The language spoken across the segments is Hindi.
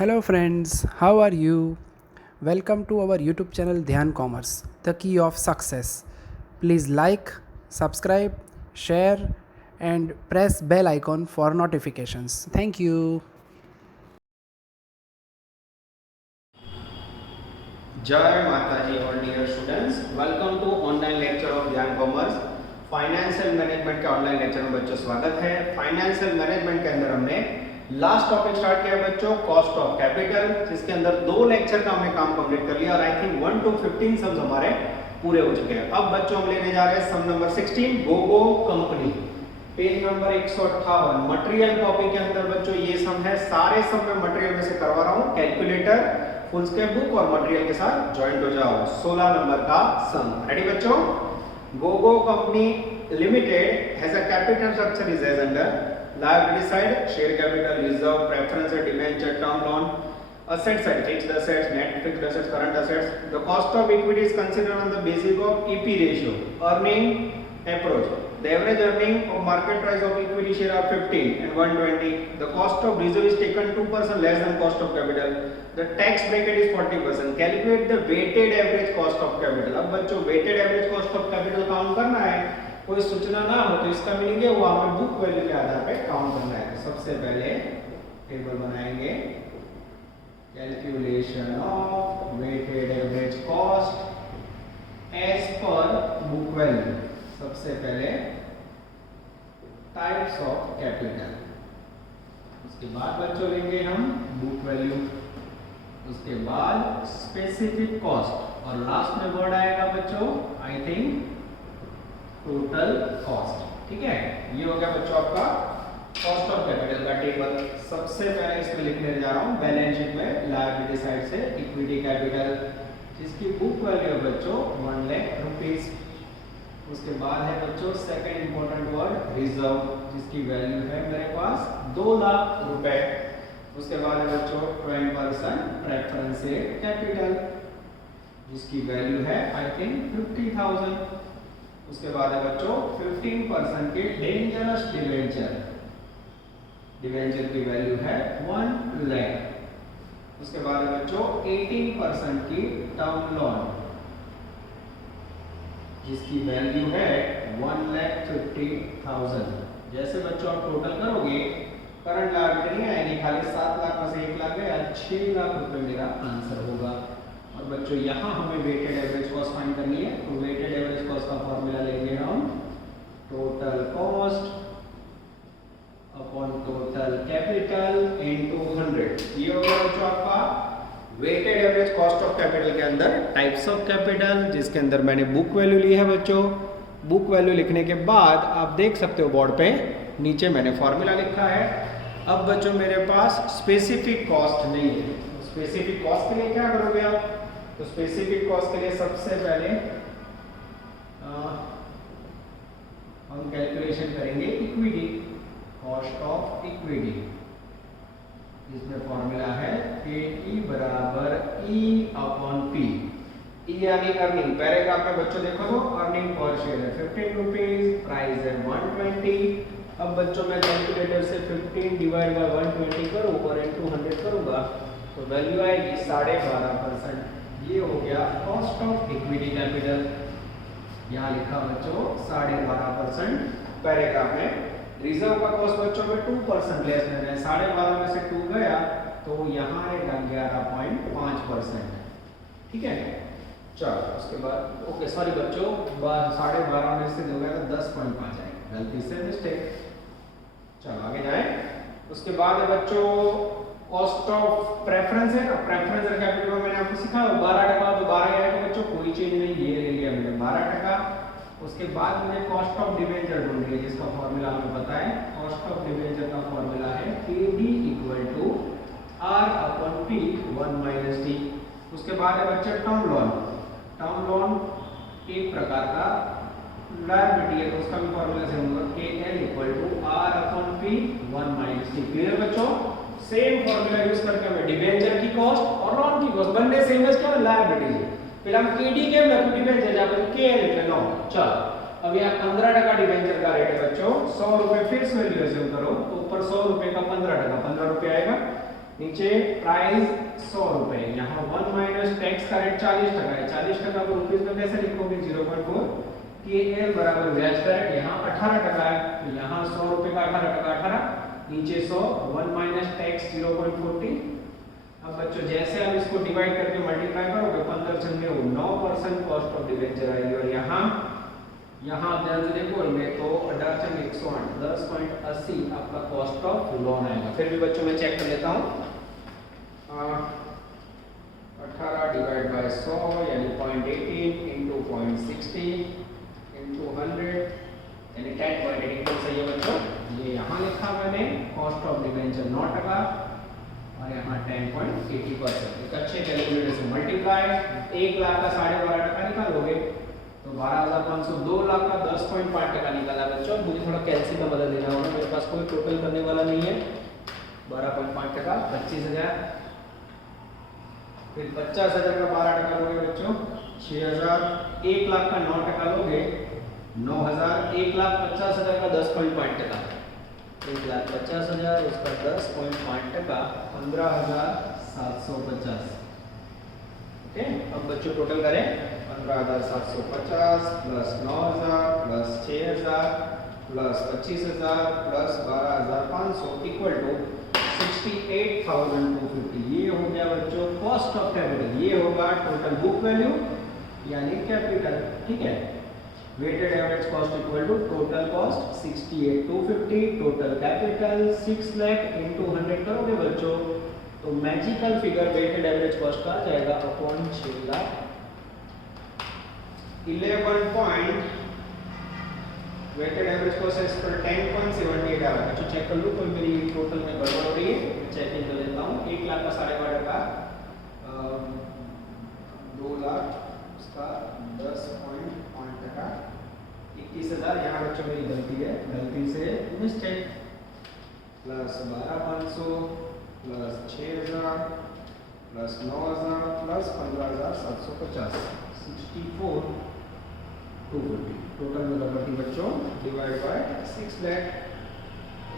Hello friends, how are you? Welcome to our YouTube channel Dhyan Commerce, the key of success. Please like, subscribe, share and press bell icon for notifications. Thank you. Jai Mataji, all dear students. Welcome to online lecture of Dhyan Commerce. Financial management के ऑनलाइन लेक्चर में बच्चों स्वागत है। फाइनेंशियल मैनेजमेंट के अंदर हमने लास्ट टॉपिक स्टार्ट किया बच्चों, कॉस्ट ऑफ कैपिटल, जिसके अंदर 2 लेक्चर का हमने काम कंप्लीट कर लिया और आई थिंक 1 to 15 सम्स हमारे पूरे हो चुके हैं। अब बच्चों हम लेने जा रहे हैं sum number 16, Gogo company, page number 158। Material copy के अंदर बच्चों ये सम है, सारे सम में मटेरियल में से करवा रहा हूँ। कैलकुलेटर, फुल स्केप बुक और मटेरियल के साथ ज्वाइंट हो जाओ। 16 नंबर का सम। रेडी बच्चों? Gogo company limited has a capital structure is as under liability side share capital, reserve, preference, debenture, term loan. Asset side fixed assets, net fixed assets, current assets. The cost of equity is considered on the basis of EP ratio, earning approach. The average earning of market price of equity share are 15 and 120. The cost of reserve is taken 2% less than cost of capital. The tax bracket is 40%. Calculate the weighted average cost of capital. अब बच्चों weighted average cost of capital count करना है, कोई सूचना ना हो तो इसका मीनिंग है वो हमें बुक वैल्यू के आधार पे काउंट करना है। सबसे पहले टेबल बनाएंगे, calculation of weighted average cost as per book value. सबसे पहले टाइप्स ऑफ कैपिटल, उसके बाद बच्चों लेंगे हम बुक वैल्यू, उसके बाद स्पेसिफिक कॉस्ट और लास्ट में वर्ड आएगा बच्चों आई थिंक टोटल कॉस्ट। ठीक है, ये हो गया बच्चों आपका कॉस्ट ऑफ कैपिटल का टेबल। सबसे पहले इसमें लिखने जा रहा हूं बैलेंस शीट में लायबिलिटी साइड से इक्विटी कैपिटल, जिसकी बुक वैल्यू है बच्चों 1 लाख रुपीस। उसके बाद है बच्चों सेकंड इंपॉर्टेंट वर्ड रिजर्व, जिसकी वैल्यू है मेरे पास 2 लाख रुपए। उसके बाद है बच्चों 20% प्रेफरेंस कैपिटल, जिसकी वैल्यू है आई थिंक 50,000। उसके बाद है बच्चों 15% के डेंजरस डिवेंचर, डिवेंचर की वैल्यू है 1 लाख। उसके बाद है बच्चों 18% की टर्म लोन, जिसकी वैल्यू है 1,50,000। जैसे बच्चों आप टोटल करोगे करंट लायबिलिटी नहीं आएगी, खाली 7 लाख में से 1 लाख गया, 6 लाख रुपए मेरा आंसर होगा। और बच्चों यहाँ हमें वेटेड एवरेज कॉस्ट फाइंड करनी है, तो वेटेड एवरेज कॉस्ट का फॉर्मूला लेंगे हम total cost upon total capital into 100। ये होगा बच्चों आपका weighted average cost of capital के अंदर टाइप्स ऑफ कैपिटल, जिसके अंदर मैंने बुक वैल्यू ली है बच्चों। बुक वैल्यू लिखने के बाद आप देख सकते हो बोर्ड पे नीचे मैंने फॉर्मूला लिखा है। अब बच्चों मेरे पास स्पेसिफिक कॉस्ट नहीं है, स्पेसिफिक कॉस्ट के लिए क्या करोगे आप? तो स्पेसिफिक कॉस्ट के लिए सबसे पहले हम कैलकुलेशन करेंगे इक्विटी, कॉस्ट ऑफ इक्विटी। इसमें फॉर्मूला है KE बराबर E अपॉन P। E यानी अर्निंग, पैराग्राफ में बच्चों देखो तो अर्निंग पर शेयर है 15 रुपीज, प्राइस है 120। अब बच्चों मैं कैलकुलेटर से 15 डिवाइड बाय 120 करूँ और इनटू 100 करूँगा तो वैल्यू आएगी 12.5%। ये हो गया कॉस्ट ऑफ इक्विटी कैपिटल। यहाँ लिखा बच्चों 12.5% पैराग्राफ में। रिजर्व का कॉस्ट बच्चों में 2% लेस में है, 12.5 में से 2 गया तो यहाँ आएगा 11.5%। ठीक है, चलो उसके बाद ओके सॉरी बच्चों 12.5 में से 2 गया तो 10.5 आएगा, गलती से मिस्टेक। चलो आगे जाए। उसके बाद है बच्चों कॉस्ट ऑफ प्रेफरेंस है। प्रेफरेंस कैपिटल में मैंने आपको सिखाया 12% तो 12 आएगा बच्चों, कोई चेंज नहीं, ये ले लिया मैंने 12%। उसके बाद मुझे कॉस्ट ऑफ डिवेंचर ढूंढनी है, जिसका फॉर्मूला हमें पता है। कॉस्ट ऑफ डिवेंचर का फॉर्मूला है KD equal to R upon P 1 - T। उसके बाद है बच्चे टर्म लोन। टर्म लोन एक प्रकार का लायबिलिटी है तो उसका भी फॉर्मूला से होगा KL equal to R upon P 1 - T। Clear बच्चों? सेम फॉर्मूला यूज करके हमें डिवेंचर की कॉस्ट और लोन की कॉस्ट बनने सेम है, क्या लायबिलिटी है। फिर हम KD के मतलब डिवेंचर जहां पर KL लिख लो। चलो अब यहाँ 15% डिवेंचर का रेट है बच्चों, 100 रुपए फिक्स वैल्यू से करो तो ऊपर 100 रुपए का 15%, 15 रुपए आएगा। नीचे प्राइस 100 रुपए, यहाँ 1 माइनस टैक्स का रेट 40% है, 40% को रुपीस में कैसे लिखोगे 0.4, KL बराबर ब्याज का रेट यहाँ 18% है, तो यहाँ 100 रुपए का 18%, 18 नीचे 100, 1 माइनस टैक्स 0.40। अब बच्चों जैसे आप इसको डिवाइड करके मल्टीप्लाई करोगे 15 छंगे 9% कॉस्ट ऑफ डिबेंचर आएगी, और यहाँ ध्यान से देखोगे तो 18 छंगे 108, 10.80 आपका कॉस्ट ऑफ लोन आएगा। फिर भी बच्चों मैं चेक कर लेता हूँ, 18 डिवाइड बाय 100 यानी 0.18 इंटू 0.60 इंटू 100 यानी 10.8 एकदम सही है बच्चों। ये यहाँ लिखा मैंने कॉस्ट ऑफ डिबेंचर 9% और यहाँ 10.80%। एक अच्छे कैलकुलेटर से मल्टीप्लाई 1 लाख का 12.5% निकालोगे तो 12,500, 2 लाख का 10.5% निकाला बच्चों। मुझे थोड़ा कैलसी का बदल देना होगा, मेरे पास कोई टोटल करने वाला नहीं है। 12.5% 25,000, फिर 50,000 का 12% लोगे बच्चों 6,000, 1 लाख का 9% लोगे 9,000, 1,50,000 का 10.5%, 1,50,000 उसका 10.5% 15,750। ओके, अब बच्चों टोटल करें 15,750 plus 9,000 plus 6,000 plus 25,000 plus 12,500 equal to 68,250। ये हो गया बच्चों कॉस्ट ऑफ कैपिटल, ये होगा टोटल बुक वैल्यू यानी कैपिटल। ठीक है, weighted average cost equal to total cost 68,250, total capital 6 lakh into 100 करोगे बच्चों तो magical figure weighted average cost का आ जाएगा upon 6 lakh 11 point weighted average cost is पर 10.78 आ रहा है। तो चेक कर लो कोई मेरी टोटल में गड़बड़ हो रही है, चेकिंग कर लेता हूँ। 1 लाख का 12.5%, 2 लाख उसका 10.5%, 21,000 यहाँ बच्चों मेरी गलती है, गलती से mistake, plus 12,500 plus 6,000 plus 9,000 plus 15,750, 64,250 total में गड़बड़ी बच्चों। डिवाइड बाय 6 लाख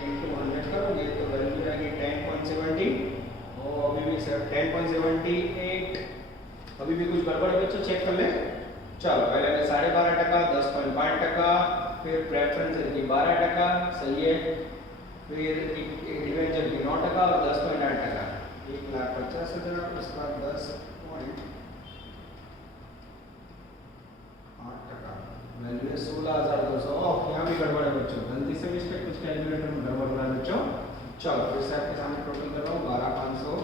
इंटू 100 करोगे तो वैल्यू आएगी 10.70 और अभी भी सर 10.78, अभी भी कुछ गड़बड़ है बच्चों, चेक कर ले। चलो पहले मैं 12.5%, 10.5%, फिर प्रेफरेंस की 12% सही है, फिर डिवेंचर की 9% और 10.8%, 1,50,000 उसका 10.8%, वैल्यू है 16,200। ओह यहाँ भी गड़बड़ है बच्चों, गलती से मिस्टेक, कुछ कैलकुलेटर में गड़बड़ हो रहा है बच्चों। चलो फिर से आपके सामने टोटल कर रहा हूँ 12,500,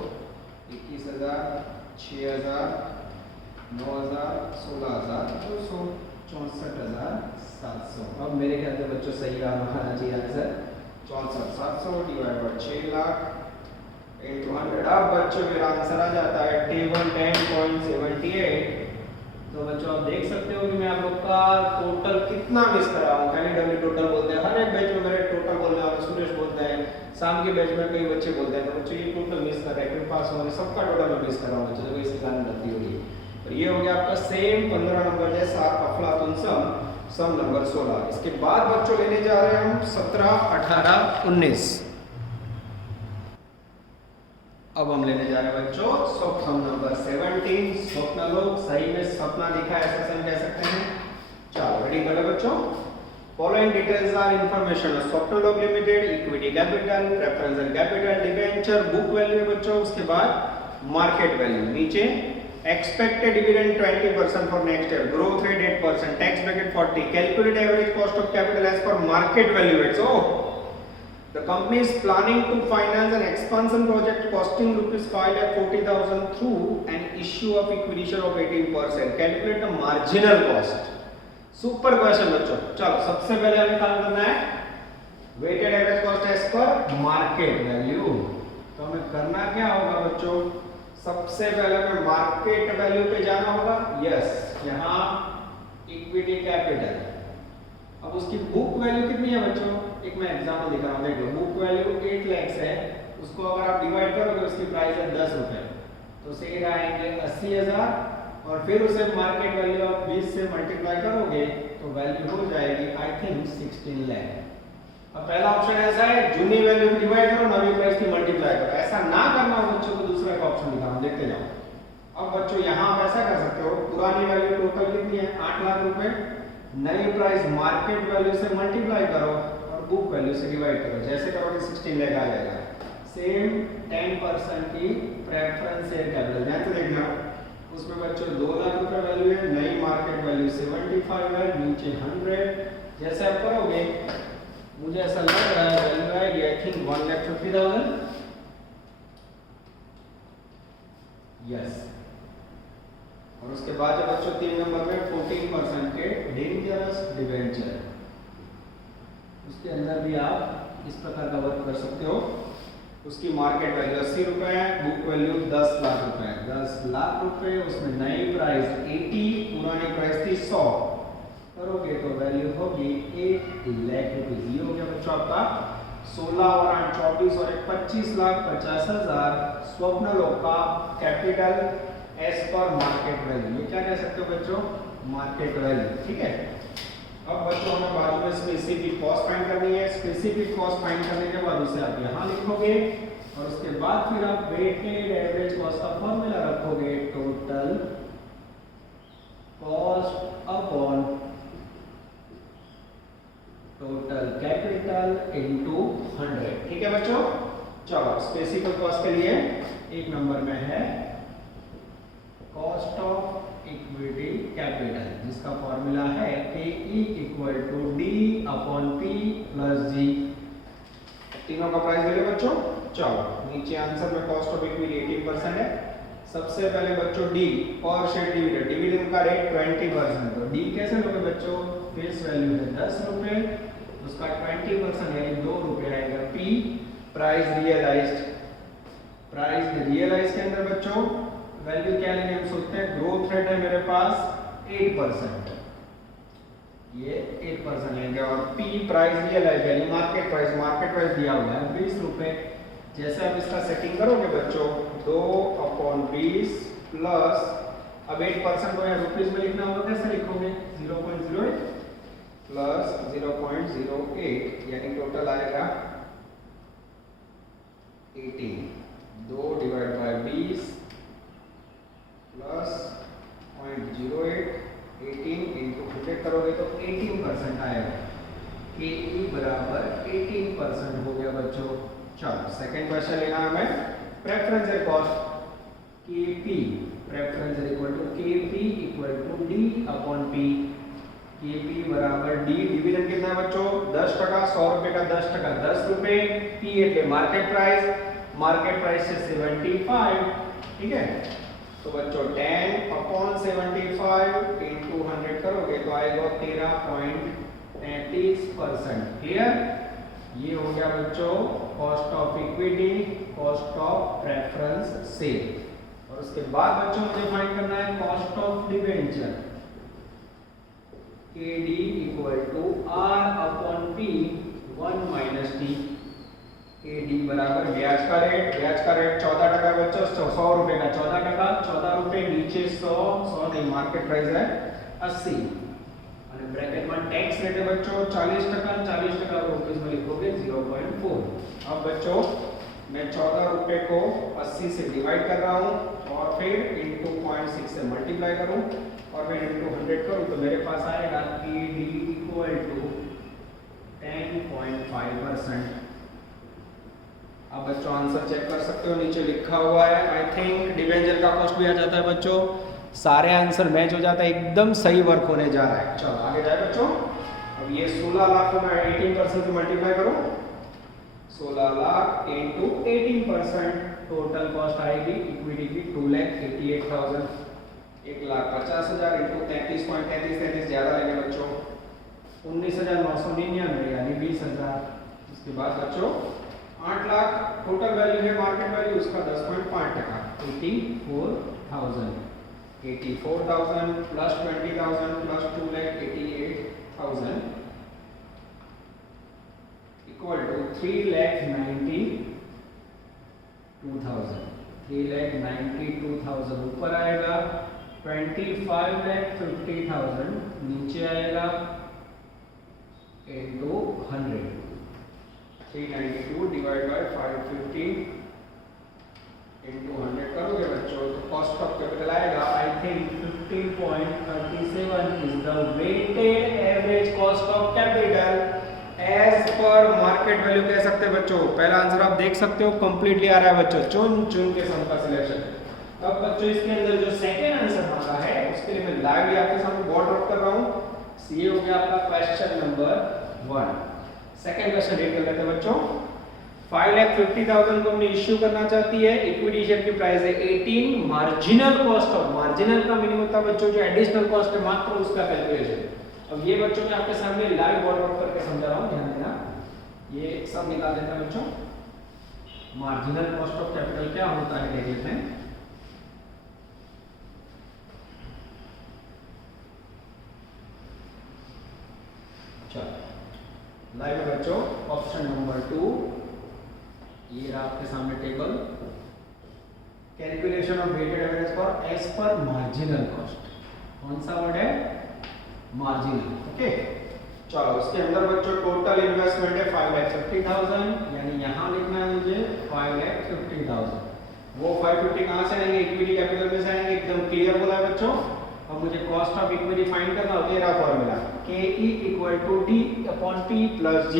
21,000, 6,000, 9,000, 16,200, 64,700। अब मेरे ख्याल से बच्चों सही आना चाहिए answer 64,700 divide by 6 lakh into 100। अब बच्चों मेरा आंसर आ जाता है टेबल 10.78। तो बच्चों आप देख सकते हो कि मैं आप लोग का टोटल कितना मिस कर रहा हूँ। खाली डब्ल्यू टोटल बोलते हैं, हर एक बैच में मेरे टोटल बोलने वाले सुरेश बोलते हैं, शाम के बैच में कई बच्चे बोलते हैं, तो बच्चों ये टोटल मिस कर रहे हैं, फिर पास होंगे सबका टोटल मैं मिस कर रहा हूँ बच्चों, देखो इसके कारण गलती हो रही है। तो ये हो गया आपका सेम 15 नंबर जैसा अफलातुन सम नंबर 16। इसके बाद बच्चों लेने जा रहे हैं हम 17, 18, 19। अब हम लेने जा रहे हैं बच्चों सम नंबर 17। स्वप्नलोक, सही में सपना दिखा ऐसा हम कह सकते हैं। चलो रीडिंग कर लो बच्चों। Following details are information of Swapnalok limited, equity capital, preferential capital, debenture, book value बच्चों, उसके बाद मार्केट वैल्यू, नीचे expected dividend 20% for next year, growth rate 8%, tax bracket 40, calculate average cost of capital as per market value. So the company is planning to finance an expansion project costing rupees 5,40,000 through an issue of equity share of 18%. Calculate the marginal cost. Super question बच्चों। चलो सबसे पहले हमें काम करना है weighted average cost as per market value। तो हमें करना क्या होगा बच्चों, सबसे पहले हमें मार्केट वैल्यू पे जाना होगा। यस, यहाँ इक्विटी कैपिटल, अब उसकी बुक वैल्यू कितनी है बच्चों, एक मैं एग्जांपल दिखा रहा हूँ, देख लो। बुक वैल्यू 8 लाख है, उसको अगर आप डिवाइड करोगे उसकी प्राइस है 10 रुपए, तो से आएंगे 80,000 और फिर उसे मार्केट वैल्यू आप 20 से मल्टीप्लाई करोगे तो वैल्यू हो जाएगी आई थिंक 16 लाख। अब पहला ऑप्शन ऐसा है जूनी वैल्यू की डिवाइड करो नवी प्राइस की मल्टीप्लाई करो। ऐसा ना करना हो बच्चों तो दूसरा का ऑप्शन दिखा रहा हूं, देखते जाओ। अब बच्चों यहां आप ऐसा कर सकते हो, पुरानी वैल्यू टोटल कितनी है 8 लाख रुपए, नई प्राइस मार्केट वैल्यू से मल्टीप्लाई करो और बुक वैल्यू से डिवाइड करो। जैसे करोगे 16 लाख आ जाएगा। सेम 10% की प्रेफरेंस शेयर कैपिटल ध्यान से देखना, उसमें बच्चों 2 लाख रुपए वैल्यू है, नई मार्केट वैल्यू 75 है, नीचे 100। जैसे आप करोगे मुझे ऐसा लग रहा है वैल्यू आएगी आई थिंक 1,50,000। यस, और उसके बाद जब बच्चों 3 नंबर में 14% के डेंजरस डिवेंचर, उसके अंदर भी आप इस प्रकार का वर्क कर सकते हो। उसकी मार्केट वैल्यू 80 रुपए है, बुक वैल्यू 10 लाख रुपए है। 10 लाख रुपए, उसमें नई प्राइस 80, पुरानी प्राइस थी 100, करोगे तो वैल्यू होगी 8 लाख रुपए। ये हो गया बच्चों आपका 16 और 8 24 और 25,50,000 स्वप्नलोक का capital as per market value. ये क्या कह सकते हो बच्चों, मार्केट वैल्यू। ठीक है, अब बच्चों हमें बाजू में स्पेसिफिक कॉस्ट फाइंड करनी है। स्पेसिफिक कॉस्ट फाइंड करने के बाद उसे आप यहाँ लिखोगे और उसके बाद फिर आप वेटेड एवरेज कॉस्ट का फॉर्मूला रखोगे, total cost upon total capital into 100। ठीक है बच्चों, चलो स्पेसिफिक कॉस्ट के लिए एक नंबर में है कॉस्ट ऑफ इक्विटी कैपिटल, जिसका फॉर्मूला है KE equal to D upon P plus G। तीनों का प्राइस ले लो बच्चों। चलो नीचे आंसर में कॉस्ट ऑफ इक्विटी 18% है। सबसे पहले बच्चों D और शेयर डिविडेंड, डिविडेंड का रेट 20%। तो D कैसे लोगे बच्चों, फेस वैल्यू है 10 रुपए, उसका 20% यानी 2 रुपए आएगा। P price realized, price realize के अंदर बच्चों वैल्यू क्या लेंगे, हम सोचते हैं ग्रोथ रेट है मेरे पास 8%, ये 8% लेंगे। और P प्राइस रियलाइज यानी मार्केट प्राइस दिया हुआ है 20 रुपए। जैसे आप इसका सेटिंग करोगे बच्चों 2/20 प्लस, अब 8% को यहाँ रुपीज में लिखना होगा, कैसे लिखोगे 0.08 प्लस 0.08 यानी टोटल आएगा 18। 2 डिवाइड बाय 20 प्लस 0.08, 18 इंटू 100 करोगे तो 18% आएगा। KE बराबर 18% हो गया बच्चों। चलो सेकंड क्वेश्चन लेना है हमें, preference cost KP, preference equal to KP equal to D upon P। KP बराबर D, डिविडेंड कितना है बच्चों 10%, 100 रुपए का 10%, 10 रुपए। P એટલે मार्केट प्राइस से 75। ठीक है, तो बच्चों 10 अपॉन 75 इंटू 100 करोगे तो आएगा 13.33%। क्लियर, ये हो गया बच्चों cost of equity, cost of preference share. और उसके बाद बच्चों मुझे फाइंड करना है cost of debenture, KD equal to R upon P 1 minus T। KD बराबर ब्याज का रेट 14% बच्चों, 100 रुपए का 14%, 14 रुपए नीचे 100 नहीं, मार्केट प्राइस है 80 और ब्रैकेट में टैक्स रेट है बच्चों 40% रुपीस में लिखोगे 0.4। अब बच्चों मैं 14 रुपए को 80 से डिवाइड कर रहा हूं और फिर इनटू 0.6 से मल्टीप्लाई करूं और फिर इनटू 100 करूं तो मेरे पास आएगा KD इक्वल टू 10.5%। अब बच्चों आंसर चेक कर सकते हो, नीचे लिखा हुआ है। आई थिंक डिवेंचर का कॉस्ट भी आ जाता है बच्चों, सारे आंसर मैच हो जाता है, एकदम सही वर्क होने जा रहा है। चलो आगे जाए बच्चों। अब ये 16 लाख को मैं 18% से मल्टीप्लाई करूं, 16 लाख इंटू 18%, टोटल कॉस्ट आएगी इक्विटी की 2,88,000। 1,50,000 इंटू 33.33 ज्यादा लेंगे बच्चों 19,999 यानी 20,000। इसके बाद बच्चों 8 लाख टोटल वैल्यू है, मार्केट वैल्यू उसका 10.5%, 84,000। 84,000 प्लस 20,000 प्लस 2,88,000 इक्वल टू 3,92,000। 3,92,000 ऊपर आएगा, 25,50,000 नीचे आएगा इनटू 100। 392 डिवाइड बाय 550 into 100 करोगे बच्चों तो कॉस्ट ऑफ कैपिटल आएगा I think 15.37 is the weighted average cost of capital as per market value कह सकते हैं बच्चों। पहला आंसर आप देख सकते हो कंप्लीटली आ रहा है बच्चों, चुन चुन के सम का सिलेक्शन। अब बच्चों इसके अंदर जो सेकंड आंसर आता है उसके लिए मैं लाइवली आपके सामने बोर्ड आउट कर रहा हूं। ये हो गया आपका question number 1। Second question read कर लेते हैं बच्चों। 5,50,000 को हमने इश्यू करना चाहती है, इक्विटी शेयर की प्राइस है 18, मार्जिनल कॉस्ट ऑफ, मार्जिनल का मीनिंग होता है बच्चों जो एडिशनल कॉस्ट है मात्र उसका कैलकुलेशन। अब ये बच्चों मैं आपके सामने लाइव बोर्ड आउट करके समझा रहा हूं, ध्यान देना। ये सब निकाल देता हूं बच्चों। मार्जिनल कॉस्ट ऑफ कैपिटल क्या होता है देख लेते हैं। चलो लाइव में बच्चों ऑप्शन नंबर 2 ये रहा आपके सामने table, calculation of weighted average for as per marginal cost. कौन सा वर्ड है? मार्जिनल। ओके चलो उसके अंदर बच्चों टोटल इन्वेस्टमेंट है 5,50,000, यानी यहां लिखना है मुझे 5,50,000। वो 550 कहां से आएंगे? इक्विटी कैपिटल में से आएंगे, एकदम क्लियर बोला है बच्चों। अब मुझे कॉस्ट ऑफ इक्विटी फाइंड करना होगा, ये रहा फॉर्मूला KE = D/P + G।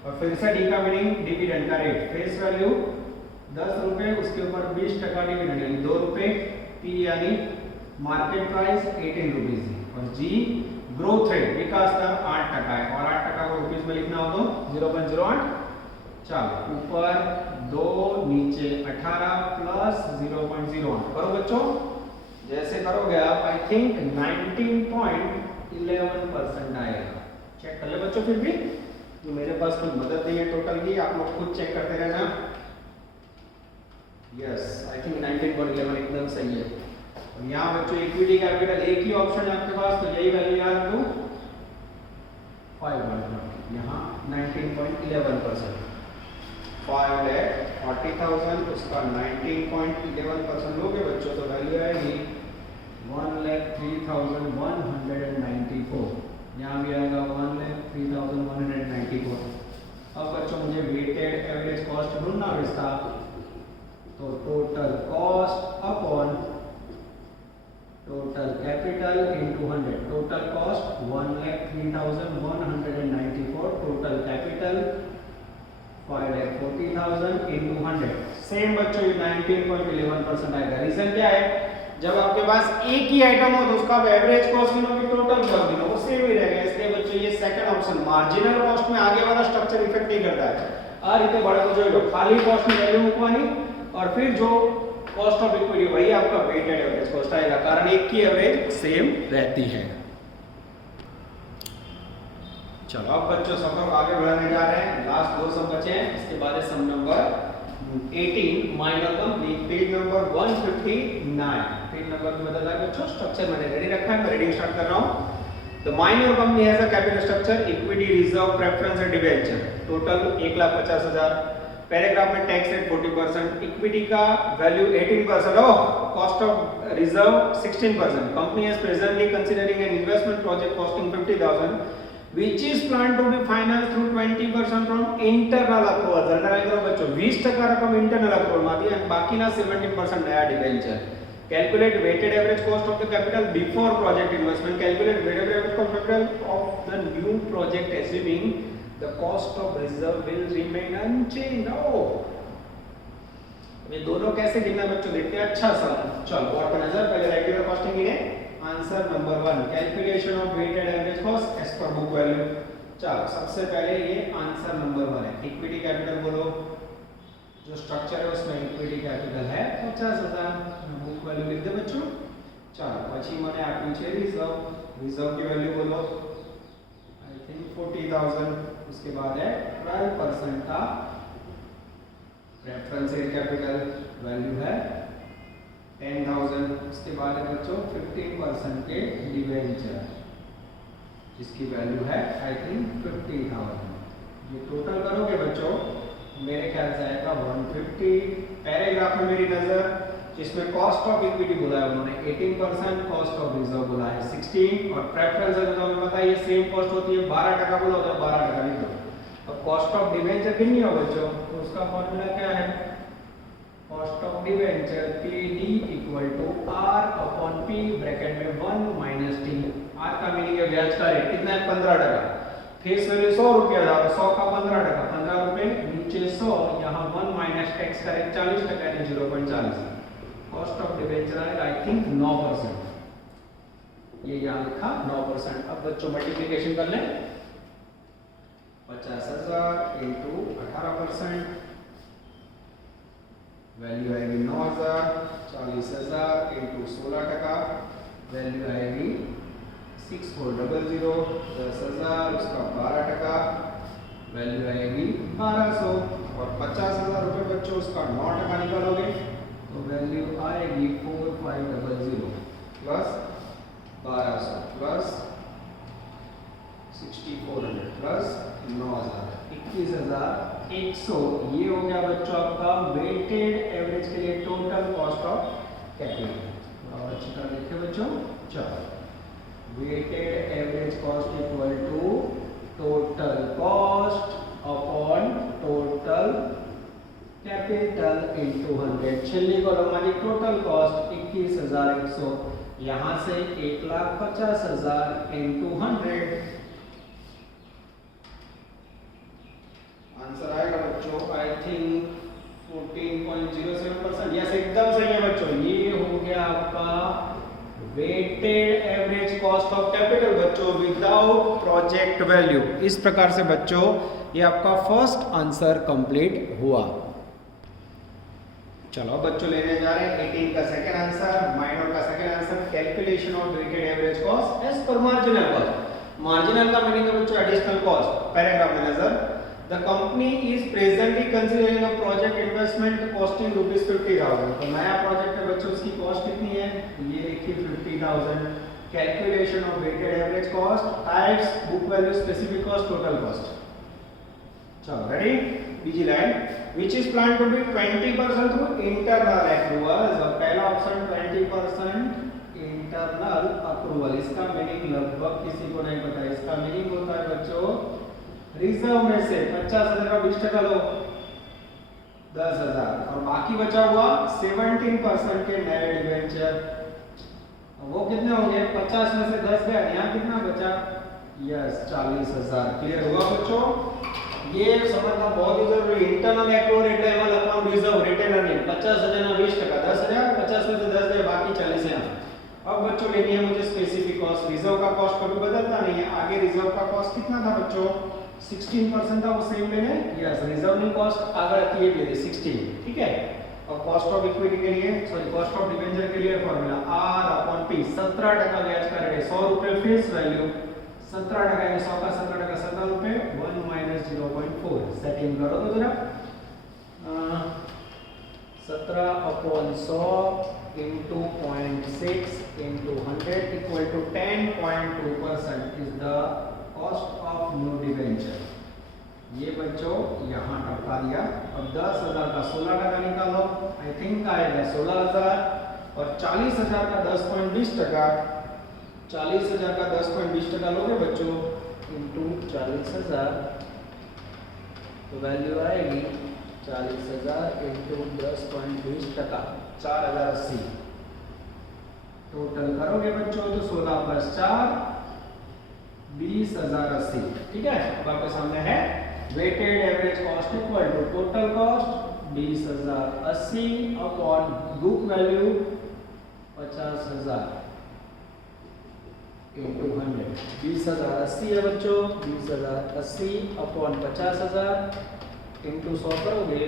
और फिर से डी का मीनिंग डिविडेंड का रेट, फेस वैल्यू 10 रुपए, उसके ऊपर 20% डिविडेंड यानी 2 रुपए, P यानी मार्केट प्राइस 18 रुपीज और G ग्रोथ रेट विकास दर 8% है और 8% को रुपीस में लिखना हो तो 0.08। चलो ऊपर 2 नीचे 18 प्लस 0.08 करो बच्चों। जैसे करोगे आप आई थिंक 19.11% आएगा। चेक कर ले बच्चों, फिर भी जो मेरे पास कोई मदद नहीं है टोटल की, आप लोग खुद चेक करते रहना। यस आई थिंक 19.11 एकदम सही है। और यहाँ बच्चों इक्विटी कैपिटल एक ही ऑप्शन है आपके पास, तो यही वैल्यू याद रखो 500, यहाँ 19.11%। 5,40,000 उसका 19.11% लोगे बच्चों तो वैल्यू आएगी 1,03,194। यहाँ भी आएगा 1,03,194। अब बच्चों मुझे वेटेड एवरेज कॉस्ट ढूंढना है इसका, तो total cost upon total capital into 100। Total cost 1,03,194, total capital 5,40,000 into 100। Same बच्चों ये 19.11% आएगा। रीजन क्या है? जब आपके पास एक ही आइटम हो तो उसका एवरेज कॉस्ट गिनोगे, टोटल कॉस्ट गिनो, वो सेम ही रहेगा। इसलिए बच्चों ये सेकंड ऑप्शन मार्जिनल कॉस्ट में आगे वाला स्ट्रक्चर इफेक्ट नहीं करता है। आ रीते बड़े को जो खाली कॉस्ट में वैल्यू मुकवानी और फिर जो कॉस्ट ऑफ इक्विटी वही आपका वेटेड एवरेज कॉस्ट आएगा, कारण एक की एवरेज सेम रहती है। चलो अब बच्चों सफर आगे बढ़ाने जा रहे हैं। लास्ट 2 सम बचे हैं, इसके बाद है sum number 18 minor company, page number 159। Page number में बदल रहा है बच्चों, स्ट्रक्चर मैंने रेडी रखा है, मैं रीडिंग स्टार्ट कर रहा हूं। The minor company has a capital structure equity reserve preference and debenture, total 1,50,000। Paragraph में टैक्स रेट 40%, इक्विटी का value 18%, cost of reserve 16%। Company has presently considering an investment project costing 50,000 which is planned to be financed through 20% from internal accruals। Underline करो बच्चों, 20% रकम इंटरनल अक्रूवल में दी है, बाकी ना 17% नया debenture. Calculate weighted average cost of the capital before project investment, calculate weighted average cost of capital of the new project assuming the cost of reserve will remain unchanged। ये दोनों कैसे गिनना बच्चों देखते हैं। अच्छा सा चलो बोर्ड पर नजर, पहले रेगुलर कॉस्टिंग गिने। Answer number 1 calculation of weighted average cost as per book value. चलो सबसे पहले ये आंसर नंबर 1 है। इक्विटी कैपिटल बोलो, जो स्ट्रक्चर है उसमें इक्विटी कैपिटल है 50,000, बुक वैल्यू लिख दे बच्चों। चलो પછી મને આપ્યું છે रिजर्व, रिजर्व की वैल्यू बोलो आई थिंक 40,000। उसके बाद है 12% का रेफरेंस कैपिटल, वैल्यू है 10,000। उसके बाद है बच्चों 15% के डिवेंचर जिसकी वैल्यू है आई थिंक 50,000। ये टोटल करोगे बच्चों मेरे ख्याल से आएगा 150। पैराग्राफ में मेरी नजर जिसमें कॉस्ट ऑफ इक्विटी बोला है उन्होंने 18%, कॉस्ट ऑफ रिजर्व बोला है 16 और प्रेफरेंस है तो हमें पता है ये सेम कॉस्ट होती है 12% बोला होता है 12% लिख दो। अब कॉस्ट ऑफ डिवेंचर कितनी हो बच्चों, तो उसका फॉर्मूला क्या है, cost of debenture KD equal to R upon P bracket में 1 माइनस टी। R का मीनिंग है ब्याज का रेट, कितना है 15%। फेस वैल्यू 100 रुपया था, 100 का 15%, 15 रुपए नीचे 100, यहाँ 1 माइनस टैक्स का रेट 40% यानी 0.40। कॉस्ट ऑफ डिवेंचर आएगा आई थिंक 9%, ये यहाँ लिखा 9%। अब बच्चों मल्टीप्लिकेशन कर लें, 50,000 इंटू 18%, वैल्यू आएगी 9,000, 40,000 इंटू 16%, वैल्यू आएगी 6400, 10,000 उसका 12%, वैल्यू आएगी 1200, और 50,000 रुपये बच्चों उसका 9% निकालोगे तो वैल्यू आएगी 4500 प्लस 1200 प्लस 6400 प्लस 9,000, 21,100। ये हो गया बच्चों आपका वेटेड एवरेज के लिए टोटल कॉस्ट ऑफ कैपिटल। और अच्छी तरह देखिए बच्चों, चलो weighted average cost equal to total cost upon total capital into 100। छेल्ली कॉलम वाली टोटल कॉस्ट 21,100, यहां से 1,50,000 इनटू 100, आंसर आएगा बच्चों आई थिंक 14.07%। यस एकदम सही है बच्चों, ये हो गया आपका weighted average cost of capital बच्चों विदाउट प्रोजेक्ट वैल्यू। इस प्रकार से बच्चों ये आपका फर्स्ट आंसर कंप्लीट हुआ। चलो बच्चों लेने जा रहे हैं 18 का सेकंड आंसर, माइनर का second answer, calculation of weighted average cost as per marginal cost. Marginal का मीनिंग है बच्चों एडिशनल कॉस्ट। पैराग्राफ में नजर, the company is presently considering a project investment costing ₹50,000। तो नया प्रोजेक्ट है बच्चों, उसकी कॉस्ट कितनी है, ये देखिए 50,000। Calculation of weighted average cost, types, book value, specific cost, total cost. चलो रेडी, बीजी line, which is planned to be 20% through internal accruals। और पहला ऑप्शन 20% इंटरनल अप्रूवल, इसका मीनिंग लगभग किसी को नहीं पता। इसका मीनिंग होता है बच्चों रिजर्व में से 50,000 का 20% लो 10,000, और बाकी बचा हुआ 17% के नए डिवेंचर, वो कितने हो गए, 50 में से 10 गया, यहाँ कितना बचा, यस 40,000। क्लियर हुआ बच्चों, ये समझना बहुत ही जरूरी। इंटरनल एक्रूअल એટલે એમાં લખવાનું रिजर्व रिटेनर नहीं, 50,000 ना 20%, 10,000 50 में से 10 गए, बाकी 40 है। अब बच्चों लेनी है मुझे स्पेसिफिक कॉस्ट। रिजर्व का कॉस्ट कभी बदलता नहीं है, आगे रिजर्व का कॉस्ट कितना था बच्चों, 16% था, वो सेम लेने, यस रिजर्विंग कॉस्ट आगे रखिए ले 16, ठीक है। और कॉस्ट ऑफ इक्विटी के लिए, सॉरी कॉस्ट ऑफ डिवेंचर के लिए फॉर्मूला R अपॉन P। 17% ब्याज का रेट है, 100 रुपए फेस वैल्यू, 17% यानी 100 का 17% 17 रुपए, 1 माइनस 0.4। सेटिंग करो तो जरा, 17 upon 100 into 0.6 into 100 equal to 10.2% is the cost of new debenture। ये बच्चों यहाँ टपका दिया। अब 10,000 का 16% निकालो, आई थिंक आएगा 16,000, और 40,000 का 10.20%, 40,000 का 10.20% लोगे बच्चों इंटू 40,000, तो वैल्यू आएगी 40,000 इंटू 10.20%, 4,080। टोटल करोगे बच्चों तो 16 प्लस 4 20,080, ठीक है। अब आपके सामने है weighted average cost equal to total cost 20,080 upon book value 50,000 into 100। 20,080 है बच्चों, 20,080 अपॉन 50,000 इंटू 100 करोगे,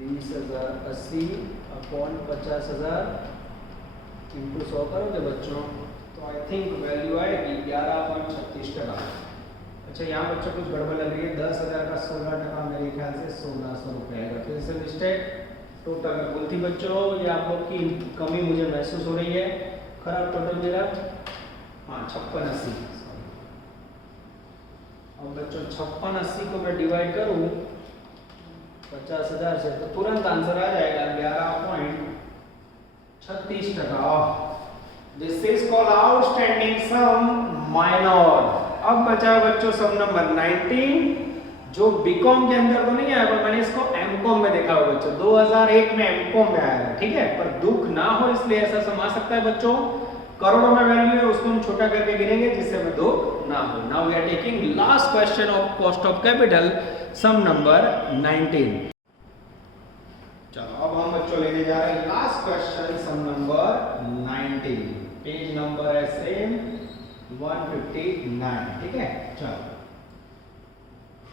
20,080 अपॉन 50,000 इंटू 100 करोगे बच्चों, तो आई थिंक वैल्यू आएगी 11.36%। अच्छा यहाँ बच्चों कुछ गड़बड़ लग रही है, 10,000 का 16% मेरे ख्याल से 1,600 रुपये आएगा, फिर से मिस्टेक टोटल में भूल थी बच्चों, ये आप लोग की कमी मुझे महसूस हो रही है। खराब टोटल मेरा, हाँ 5680। अब बच्चों 5680 को मैं डिवाइड करूँ 50,000 से, तो तुरंत आंसर आ जाएगा 11.36%। This is called outstanding sum minor. अब बचा बच्चों सम नंबर 19 जो बीकॉम के अंदर तो नहीं आया पर मैंने इसको एमकॉम में देखा हुआ बच्चों 2001 में एमकॉम में आया है, ठीक है। पर दुख ना हो इसलिए ऐसा सम आ सकता है बच्चों, करोड़ों में वैल्यू है उसको हम छोटा करके गिनेंगे जिससे हमें दुख ना हो। Now we are taking last question of cost of capital sum number 19। चलो अब हम बच्चों लेने जा रहे हैं last question sum number 19, page number है सेम 159, ठीक है। चलो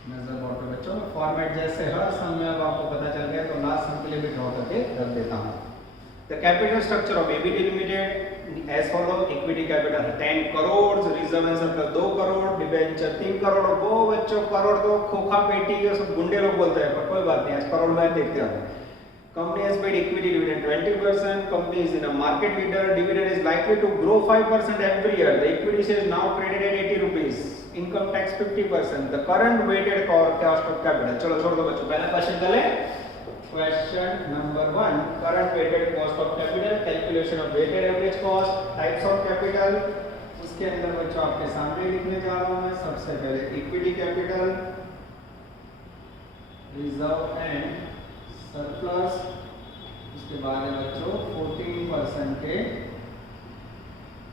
नजर बोर्ड पे बच्चों, फॉर्मेट जैसे हर सम में अब आपको पता चल गया तो लास्ट सम के लिए भी ड्रॉ करके रख देता हूं। The capital structure of ABD limited as follow, equity capital 10 crore, reserve and surplus 2 crore, debenture 3 crore. और वो बच्चों करोड़ तो खोखा पेटी ये सब गुंडे लोग बोलते हैं पर कोई बात नहीं, आज करोड़ में देखते हैं। Company has paid equity dividend 20%. Company is in a market leader. Dividend is likely to grow 5% every year. The equity share is now traded at 80 rupees. Income tax 50%. The current weighted cost of capital. चलो छोड़ दो बच्चों, पहला क्वेश्चन कर ले। Question number 1. Current weighted cost of capital. Calculation of weighted average cost. Types of capital. उसके अंदर बच्चों आपके सामने लिखने जा रहा हूँ मैं। सबसे पहले equity capital, reserve and surplus, उसके बाद है बच्चों 14% के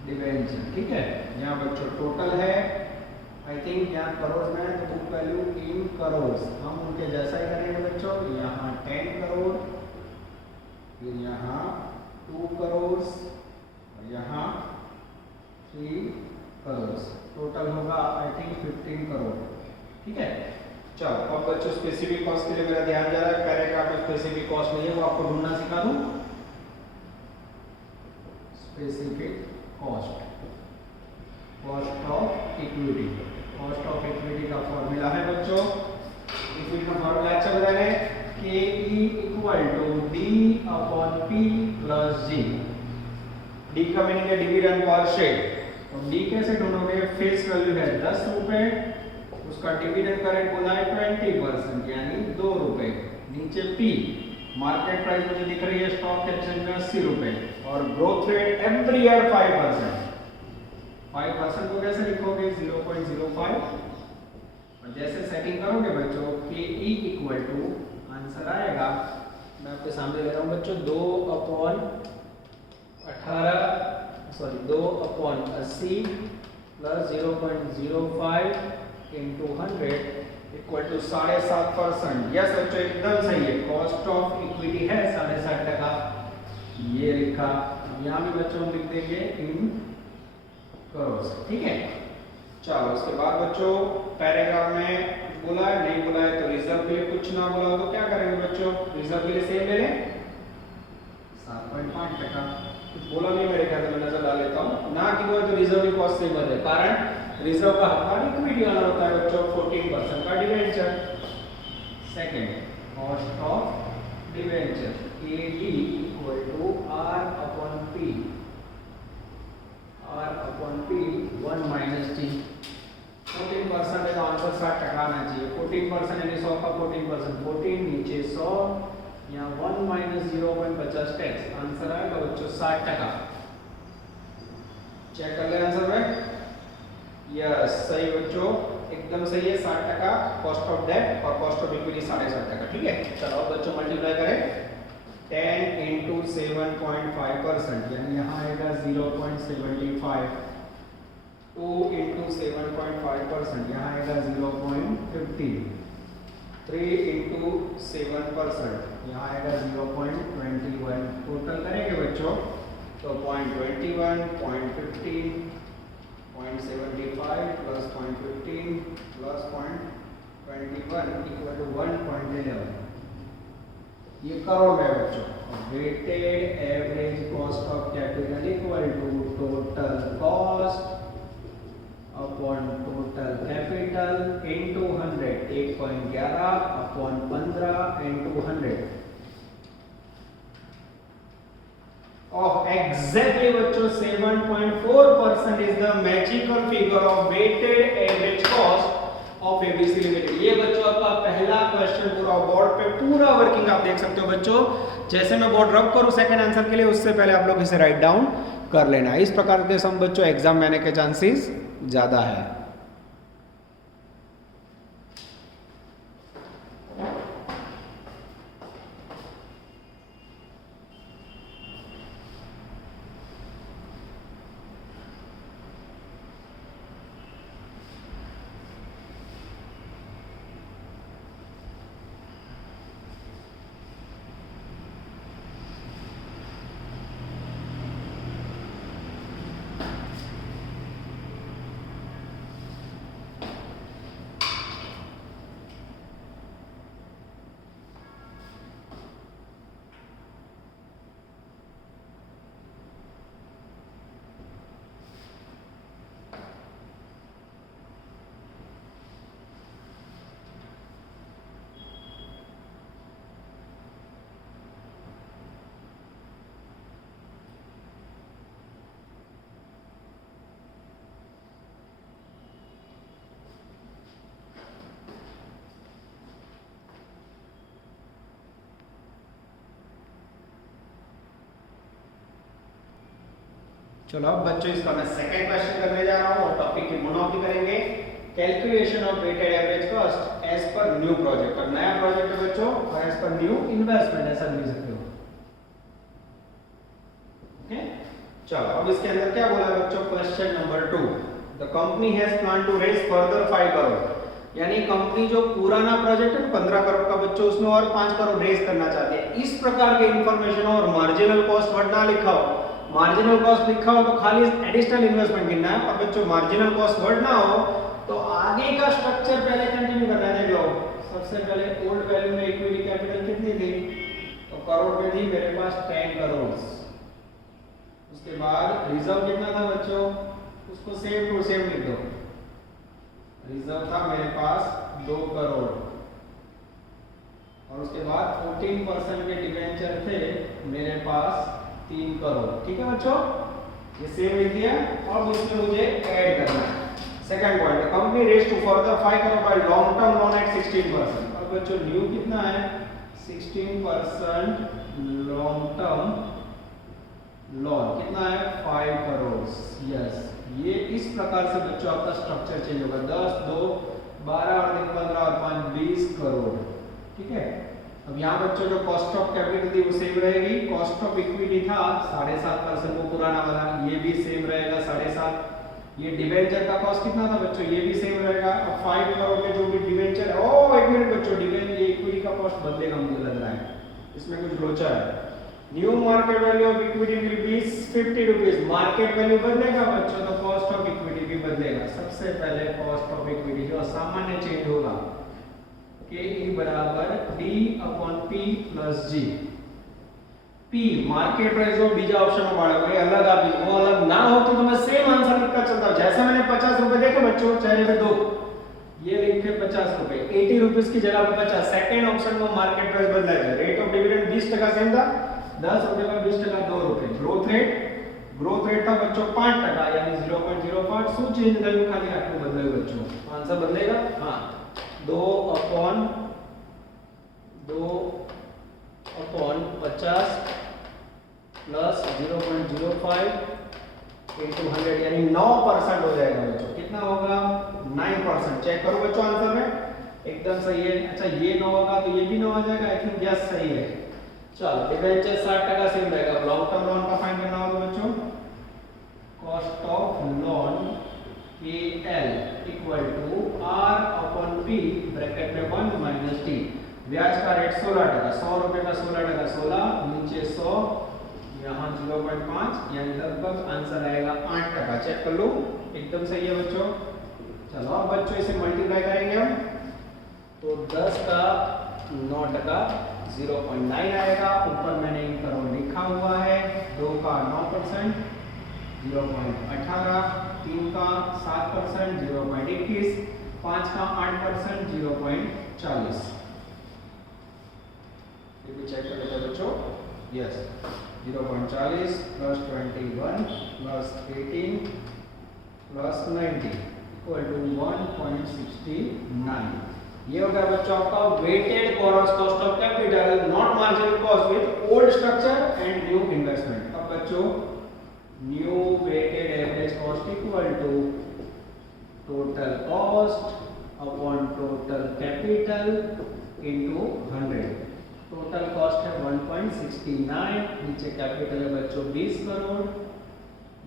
डिवेंचर, ठीक है। यहाँ बच्चों टोटल है, आई थिंक यहाँ करोड़ में है तो बुक वैल्यू इन करोड़, हम उनके जैसा ही करेंगे बच्चों। यहाँ 10 करोड़, फिर यहाँ 2 करोड़ और यहाँ 3 करोड़, टोटल होगा आई थिंक 15 करोड़, ठीक है। चलो अब बच्चों स्पेसिफिक कॉस्ट के लिए मेरा ध्यान जा रहा है, पैराग्राफ में स्पेसिफिक कॉस्ट नहीं है वो आपको ढूंढना सिखा दूं। Specific cost, cost of equity, cost of equity का फॉर्मूला है बच्चों, इक्विटी का फॉर्मूला अच्छा बता रहे K E equal to D upon P plus G. D का मीनिंग है डिविडेंड पर शेयर, और डी कैसे ढूंढोगे, फेस वैल्यू है 10 रुपए, उसका डिविडेंड करेंट बोला है 20% यानी 2 रुपए, नीचे पी मार्केट प्राइस मुझे दिख रही है स्टॉक एक्सचेंज में 80 रुपए, और ग्रोथ रेट एवरी ईयर 5%। 5% को कैसे लिखोगे 0.05, और जैसे सेटिंग करोगे बच्चों के ई इक्वल टू आंसर आएगा, मैं आपके सामने ले रहा हूं बच्चों 2/80 plus 0.05 into 100 equal to 7.5%। Yes बच्चों एकदम सही है, कॉस्ट ऑफ इक्विटी है 7.5%, ये लिखा। यहाँ भी बच्चों हम लिख देंगे इन करोड़, ठीक है। चलो उसके बाद बच्चों पैराग्राफ में बोला है नहीं बोला है तो रिजर्व के लिए कुछ ना बोला हो तो क्या करेंगे बच्चों, रिजर्व के लिए सेम ले लें 7.5%। कुछ बोला नहीं मेरे ख्याल में, नजर डाल लेता हूँ ना कि वो तो रिजर्व की कॉस्ट सेम है, कारण रिजर्व का हकदार इक्विटी वाला होता है बच्चों, 14% का डिवेंचर। सेकंड कॉस्ट ऑफ डिवेंचर एडी equal to R upon P 1 minus T. 14% का आंसर 60% आना चाहिए, 14% यानी 100 का 14%, 14 नीचे 100, यहाँ 1 माइनस 0.50 टैक्स, आंसर आएगा बच्चों 60%। चेक कर ले आंसर में, यस सही बच्चों एकदम सही है, 60% कॉस्ट ऑफ डेट और कॉस्ट ऑफ इक्विटी 7.5%, ठीक है। चलो बच्चों मल्टीप्लाई करें 10 into 7.5% यानी यहाँ आएगा 0.75, 2 into 7.5% यहाँ आएगा 0.50, 3 into 7% यहाँ आएगा 0.21, टोटल करेंगे बच्चों तो 0.21, 0.15, 0.75 plus 0.15 plus 0.21 equal to 1.11। ये करोड़ में बच्चों। Weighted average cost of capital equal to total cost upon total capital into 100, 1.11 upon 15 into 100। Of exactly बच्चों 7.4% is the magical figure of weighted average cost of ABC Limited। ये बच्चों आपका पहला क्वेश्चन पूरा बोर्ड पे पूरा वर्किंग आप देख सकते हो बच्चों, जैसे मैं बोर्ड रब करूं सेकंड आंसर के लिए उससे पहले आप लोग इसे राइट डाउन कर लेना। इस प्रकार के सम बच्चों एग्जाम में आने के चांसेस ज्यादा है। चलो अब बच्चों इसका मैं सेकंड क्वेश्चन करने जा रहा हूँ और टॉपिक की मोनोपली करेंगे calculation of weighted average cost as per new project. और नया प्रोजेक्ट है बच्चों और एज पर न्यू इन्वेस्टमेंट ऐसा लिख सकते हो। ओके चलो अब इसके अंदर क्या बोला बच्चों, question number 2, the company has plan to raise further 5 crore. यानी कंपनी जो पुराना प्रोजेक्ट है 15 करोड़ का बच्चों उसमें और 5 करोड़ रेज करना चाहती है। इस प्रकार के इंफॉर्मेशन और मार्जिनल कॉस्ट वर्ड ना लिखा हो, मार्जिनल कॉस्ट लिखा हो तो खाली एडिशनल इन्वेस्टमेंट गिनना है, और बच्चों मार्जिनल कॉस्ट वर्ड ना हो तो आगे का स्ट्रक्चर पहले कंटिन्यू करना है। देख लो सबसे पहले ओल्ड वैल्यू में इक्विटी कैपिटल कितनी थी, तो करोड़ में थी मेरे पास 10 करोड़। उसके बाद रिजर्व कितना था बच्चों, उसको सेम टू सेम लिख दो। रिजर्व था मेरे पास 2 करोड़ और उसके बाद 14% के डिवेंचर थे मेरे पास 3 करोड़। ठीक है बच्चों, ये सेम लिख दिया और इसमें मुझे ऐड करना है। Second point, company raise to further 5 crore by long term loan at 16%। अब बच्चों न्यू कितना है, 16% लॉन्ग टर्म लोन कितना है 5 करोड़। यस, ये इस प्रकार से बच्चों आपका स्ट्रक्चर चेंज होगा। 10, 2, 12 और 15 और 5 20 करोड़। ठीक है, अब यहाँ बच्चों जो कॉस्ट ऑफ कैपिटल थी वो सेम रहेगी। कॉस्ट ऑफ इक्विटी था 7.5% वो पुराना वाला, ये भी सेम रहेगा 7.5। ये डिवेंचर का कॉस्ट कितना था बच्चों, ये भी सेम रहेगा। अब 5 करोड़ में जो भी डिवेंचर है, ओ एक मिनट बच्चों, डिवेंचर ये इक्विटी का कॉस्ट बदलेगा मुझे लग रहा है, इसमें कुछ लोचा है। New market value of equity will be 50 rupees. Market value बदलेगा बच्चों तो कॉस्ट ऑफ इक्विटी भी बदलेगा। सबसे पहले कॉस्ट ऑफ इक्विटी जो सामान्य चेंज होगा, के ई बराबर डी अपॉन पी प्लस जी। पी मार्केट प्राइस हो, बीजा ऑप्शन में बाळा कोई अलग आप वो अलग ना हो तो मैं सेम आंसर लिखकर चलता हूं। जैसे मैंने 50 रुपए देखे बच्चों चेहरे पे 2, ये लिखे 50 रुपए, 80 रुपीस की जगह पे 50। सेकंड ऑप्शन में मार्केट प्राइस बदला है। रेट ऑफ डिविडेंड 20% सेम था, 10 रुपए का 20% 2 रुपए। ग्रोथ रेट था बच्चों 5% यानी 0.05। શું ચેન્જ થયું, ખાલી આટલું બદલાયું બચ્ચों। आंसर बदलेगा हां, 2 अपॉन 50 प्लस 0.05 into 100 यानी 9% हो जाएगा बच्चों। कितना होगा 9%। चेक करो बच्चों आंसर में, एकदम सही है। अच्छा ये 9 होगा तो ये भी 9 आ जाएगा। आई थिंक यस सही है। चलो डिबेंचर 60% सेम रहेगा। लॉन्ग टर्म लोन का फाइंड करना होगा बच्चों, cost of loan KL equal to R upon P bracket में 1 माइनस T। ब्याज का रेट 16%, 100 रुपए का 16%, 16 नीचे 100 यहाँ 0.5 यानी लगभग आंसर आएगा 8%। चेक कर लो एकदम सही है बच्चों। चलो अब बच्चों इसे मल्टीप्लाई करेंगे हम तो 10 का 9% 0.9 आएगा। ऊपर मैंने इन करोड़ लिखा हुआ है। 2 का 9% 0.18, 3 का 7% 0.21, 5 का 8% 0.40। ये भी चेक कर लेते हैं बच्चों। Yes 0.40 plus 21 plus 18 plus 90 equal to 1.69। ये हो गया बच्चों आपका weighted cost of capital not marginal cost with old structure and new investment. अब बच्चों new weighted average cost equal to total cost upon total capital into 100। Total cost है 1.69, नीचे कैपिटल है बच्चों 20 करोड़,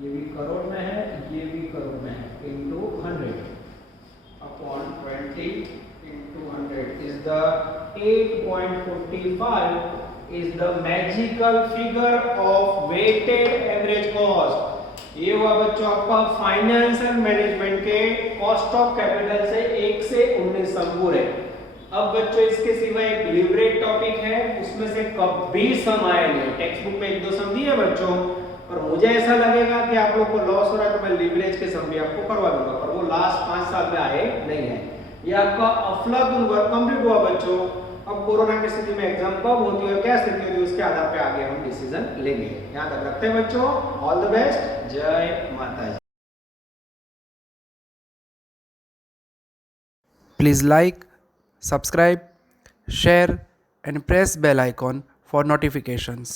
ये भी करोड़ में है, ये भी करोड़ में है, into 100 upon 20 into 100 is the 8.45 is the magical figure of weighted average cost। ये हुआ बच्चों आपका फाइनेंशियल मैनेजमेंट के कॉस्ट ऑफ कैपिटल से 1 से 19 सम पूरे। अब बच्चों इसके सिवा एक लिवरेज टॉपिक है, उसमें से कभी सम आए नहीं। टेक्स्ट बुक में 1-2 सम दिए बच्चों, और मुझे ऐसा लगेगा कि आप लोग को लॉस हो रहा है तो मैं लिवरेज के सम भी आपको करवा दूंगा, पर वो लास्ट 5 साल में आए नहीं है। ये आपका अफलातून वर्क कंप्लीट हुआ बच्चों। अब कोरोना की स्थिति में एग्जाम कब होती है और क्या स्थिति होती है उसके आधार पे आगे हम डिसीजन लेंगे। यहां तक रखते हैं बच्चों। ऑल द बेस्ट, जय माता जी। Please like, subscribe, share and press bell icon for notifications.